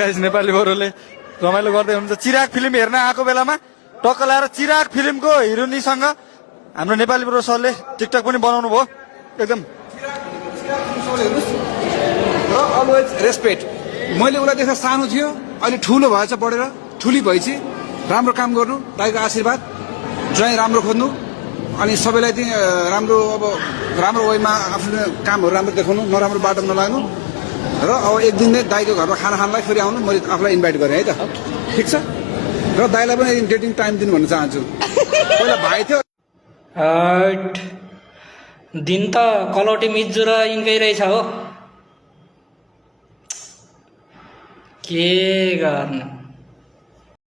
guys Nepali बरुले रमाइलो गर्दै हुनुहुन्छ चिराग फिल्म हेर्न आएको बेलामा टक्क लाएर चिराग फिल्मको हिरोनीसँग हाम्रो नेपाली ब्रो सरले टिकटक पनि बनाउनु भयो एकदम र अलवेज रेस्पेक्ट मैले उसलाई देख्दा सानो थियो अहिले ठुलो भएछ बढेर ठुली भएपछि राम्रो काम गर्नु दाइको आशीर्वाद चाहिँ राम्रो खोज्नु अनि सबैलाई चाहिँ राम्रो अब राम्रो वेमा आफ्नो कामहरू राम्रो देखाउनु नराम्रो बाटोमा नलाग्नु र अब एक दिन नै दाइको घरमा खाना खानलाई फेरि आउनु मैले आफूलाई इन्भाइट गरेँ है त ठिक छ र दाइलाई पनि डेटिङ टाइम दिनु भन्न चाहन्छु पहिला भाइ थियो दिन त कलौटी मिज्जु र यिनकै रहेछ हो के गर्नु